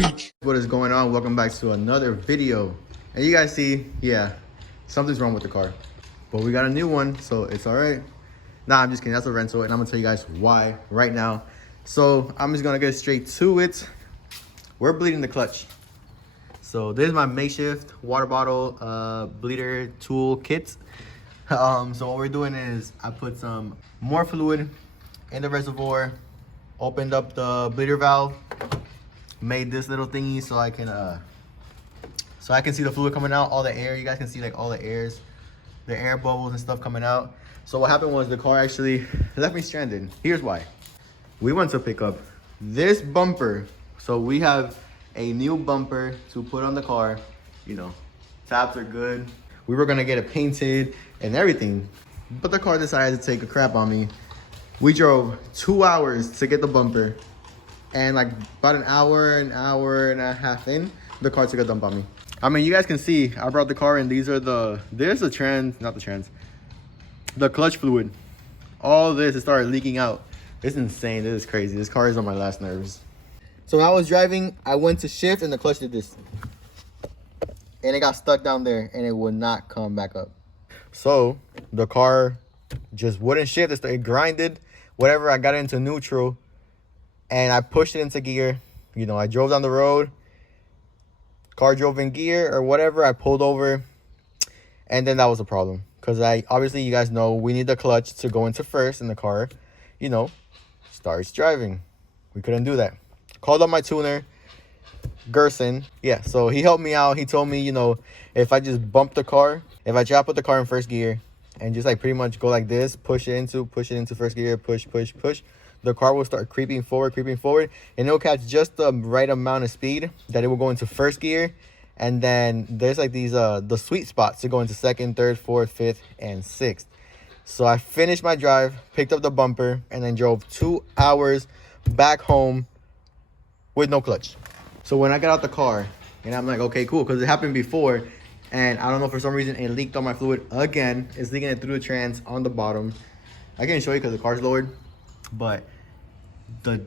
beach. What is going on? Welcome back to another video. And you guys see, yeah, something's wrong with the car. But we got a new one, so it's all right. Nah, I'm just kidding. That's a rental, and I'm gonna tell you guys why right now. So I'm just gonna get straight to it. We're bleeding the clutch. So this is my makeshift water bottle bleeder tool kit. So what we're doing is I put some more fluid in the reservoir, opened up the bleeder valve, made this little thingy so I can see the fluid coming out, all the air. You guys can see like all the air bubbles and stuff coming out. So what happened was the car actually left me stranded. Here's why. We went to pick up this bumper. So we have a new bumper to put on the car. You know, tabs are good. We were gonna get it painted and everything, but the car decided to take a crap on me. We drove 2 hours to get the bumper, and like about an hour and a half in, the car took a dump on me. I mean, you guys can see, I brought the car in. These are the clutch fluid. All this, it started leaking out. It's insane, this is crazy. This car is on my last nerves. So when I was driving, I went to shift and the clutch did this. And it got stuck down there and it would not come back up. So the car just wouldn't shift, it grinded. Whatever, I got into neutral and I pushed it into gear. You know, I drove down the road, car drove in gear or whatever, I pulled over, and then that was a problem. Because obviously you guys know we need the clutch to go into first, and the car, you know, starts driving. We couldn't do that. Called up my tuner, Gerson. Yeah, so he helped me out. He told me, you know, if I just bump the car, if I try to put the car in first gear and just like pretty much go like this, push it into first gear, push, the car will start creeping forward, and it'll catch just the right amount of speed that it will go into first gear. And then there's like these the sweet spots to go into second, third, fourth, fifth, and sixth. So I finished my drive, picked up the bumper, and then drove 2 hours back home with no clutch. So when I got out the car, and I'm like, okay, cool, because it happened before, and I don't know, for some reason it leaked on my fluid again. It's leaking it through the trans on the bottom. I can't show you because the car's lowered, but the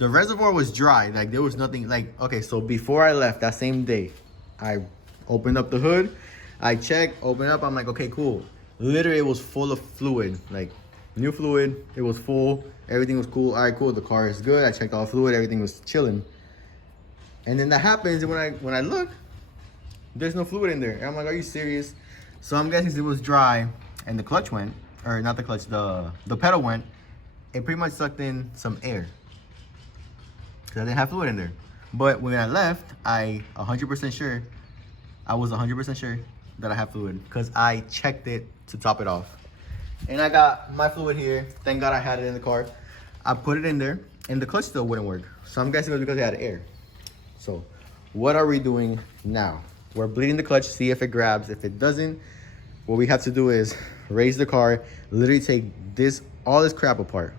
reservoir was dry. Like there was nothing. Like, okay, so before I left that same day, I opened up the hood, I checked, opened up, I'm like, okay, cool. Literally it was full of fluid, like new fluid. It was full, everything was cool. All right, cool, the car is good. I checked all fluid, everything was chilling. And then that happens, and when I look, there's no fluid in there. And I'm like, are you serious? So I'm guessing it was dry and the clutch went, or not the clutch, the pedal went. It pretty much sucked in some air, because I didn't have fluid in there. But when I left, I was 100% sure that I have fluid, because I checked it to top it off. And I got my fluid here. Thank God I had it in the car. I put it in there, and the clutch still wouldn't work. So I'm guessing it was because it had air. So what are we doing now? We're bleeding the clutch, see if it grabs. If it doesn't, what we have to do is raise the car, literally take all this crap apart.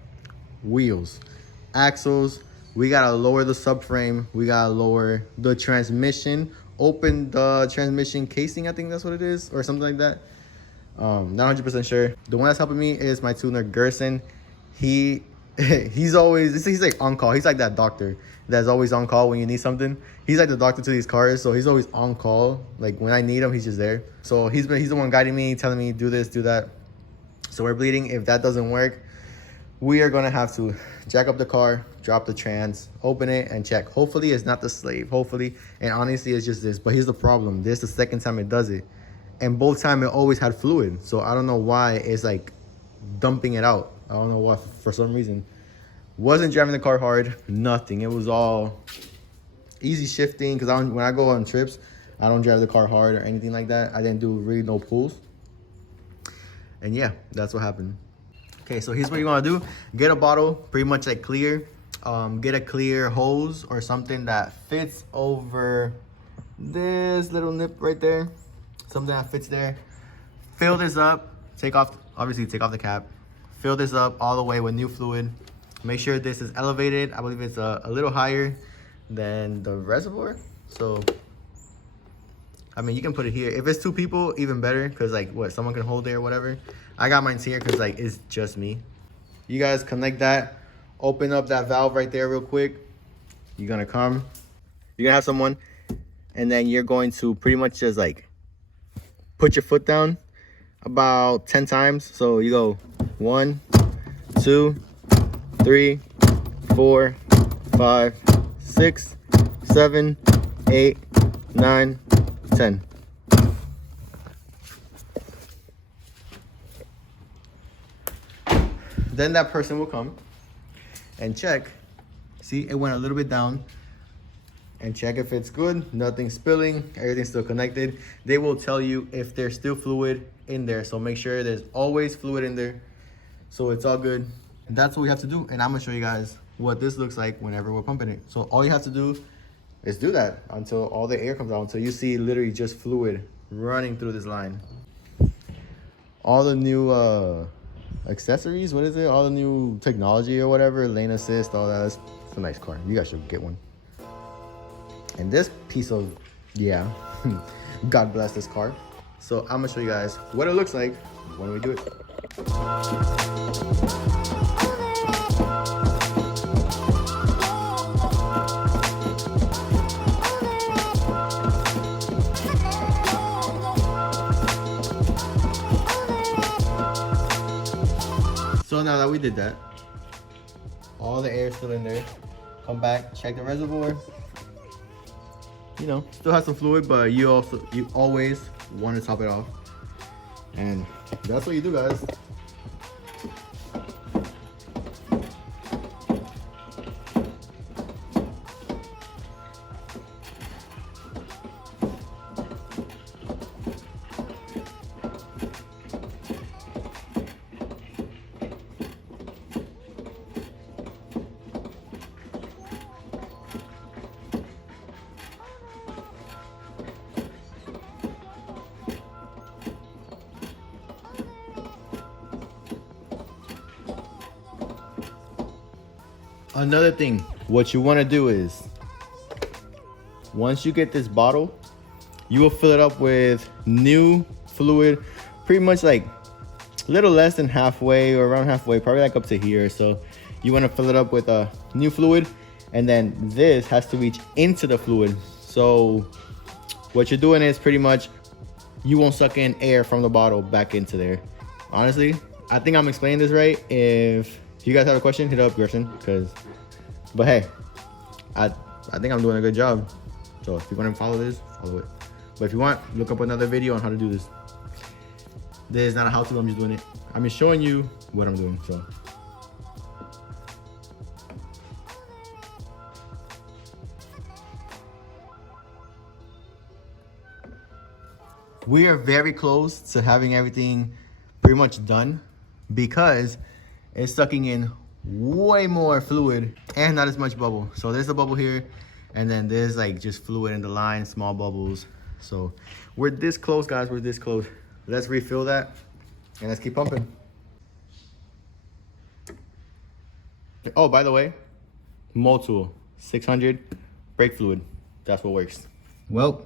Wheels, axles, we gotta lower the subframe, we gotta lower the transmission, open the transmission casing, I think that's what it is, or something like that. Not 100% sure. The one that's helping me is my tuner, Gerson. He's like on call. He's like that doctor that's always on call when you need something. He's like the doctor to these cars, so he's always on call. Like when I need him, he's just there. So he's the one guiding me, telling me do this, do that. So we're bleeding. If that doesn't work, we are gonna have to jack up the car, drop the trans, open it, and check. Hopefully it's not the slave. Hopefully, and honestly, it's just this. But here's the problem. This is the second time it does it, and both times it always had fluid. So I don't know why it's like dumping it out. I don't know why, for some reason. Wasn't driving the car hard, nothing. It was all easy shifting, because when I go on trips, I don't drive the car hard or anything like that. I didn't do really no pulls. And yeah, that's what happened. Okay, so here's what you want to do. Get a bottle, pretty much like clear. Get a clear hose or something that fits over this little nip right there. Something that fits there. Fill this up. Obviously take off the cap. Fill this up all the way with new fluid. Make sure this is elevated. I believe it's a little higher than the reservoir. So, I mean, you can put it here. If it's two people, even better, because like someone can hold it or whatever. I got mine here because like it's just me. You guys connect that, open up that valve right there real quick. You're gonna come, You're gonna have someone, and then you're going to pretty much just like put your foot down about 10 times. So you go 1, 2, 3, 4, 5, 6, 7, 8, 9, 10. Then that person will come and check. See, it went a little bit down. And check if it's good, nothing's spilling, everything's still connected. They will tell you if there's still fluid in there. So make sure there's always fluid in there. So it's all good. And that's what we have to do. And I'm gonna show you guys what this looks like whenever we're pumping it. So all you have to do is do that until all the air comes out, until you see literally just fluid running through this line. All the new accessories, what is it? All the new technology or whatever, lane assist, all that. It's a nice car. You guys should get one. And this piece of, yeah, God bless this car. So I'm gonna show you guys what it looks like when we do it. So now that we did that, all the air is still in there. Come back, check the reservoir. You know, still has some fluid, but you always want to top it off. And that's what you do, guys. Another thing, what you want to do is, once you get this bottle, you will fill it up with new fluid, pretty much like a little less than halfway or around halfway, probably like up to here. So you want to fill it up with a new fluid, and then this has to reach into the fluid. So what you're doing is pretty much you won't suck in air from the bottle back into there. Honestly, I think I'm explaining this right. If you guys have a question, hit up Gerson, but hey, I think I'm doing a good job. So if you want to follow this, follow it. But if you want, look up another video on how to do this. This is not a how-to, I'm just doing it. I'm just showing you what I'm doing, so. We are very close to having everything pretty much done because it's sucking in way more fluid and not as much bubble. So there's a bubble here, and then there's like just fluid in the line, small bubbles. So we're this close, guys. We're this close. Let's refill that and let's keep pumping. Oh, by the way, mold tool 600 brake fluid. That's what works. Well,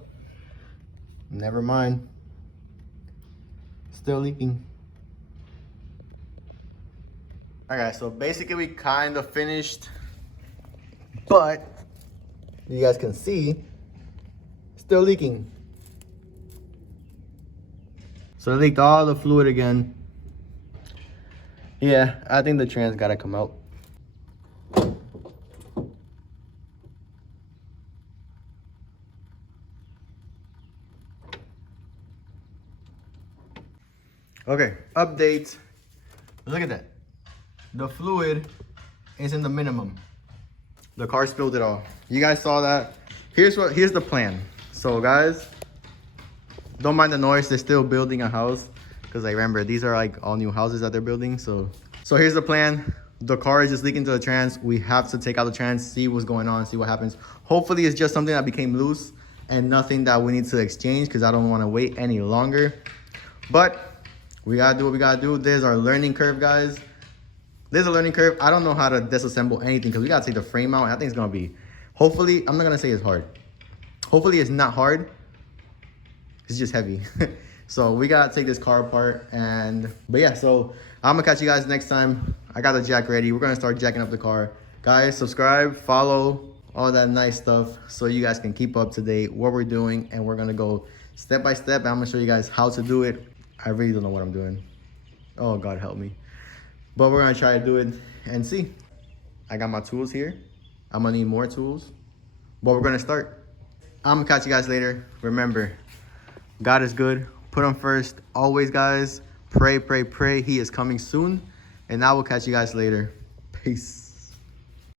never mind. Still leaking. Alright, so basically we kind of finished, but you guys can see, still leaking. So it leaked all the fluid again. Yeah, I think the trans gotta come out. Okay, update. Look at that. The fluid is in the minimum. The car spilled it all. You guys saw that. Here's the plan. So guys, don't mind the noise. They're still building a house, because I remember these are like all new houses that they're building. So here's the plan. The car is just leaking to the trans. We have to take out the trans, see what's going on, see what happens. Hopefully it's just something that became loose and nothing that we need to exchange, because I don't want to wait any longer. But we gotta do what we gotta do. There's our learning curve, guys. There's a learning curve. I don't know how to disassemble anything, because we gotta take the frame out. I think it's gonna be, hopefully, I'm not gonna say it's hard. Hopefully it's not hard. It's just heavy. So we gotta take this car apart, but yeah, so I'm gonna catch you guys next time. I got the jack ready. We're gonna start jacking up the car. Guys, subscribe, follow, all that nice stuff, so you guys can keep up to date what we're doing, and we're gonna go step by step. I'm gonna show you guys how to do it. I really don't know what I'm doing. Oh, God help me. But we're gonna try to do it and see. I got my tools here. I'm gonna need more tools, but we're gonna start. I'm gonna catch you guys later. Remember, God is good. Put him first. Always, guys. Pray, pray, pray. He is coming soon. And I will catch you guys later. Peace.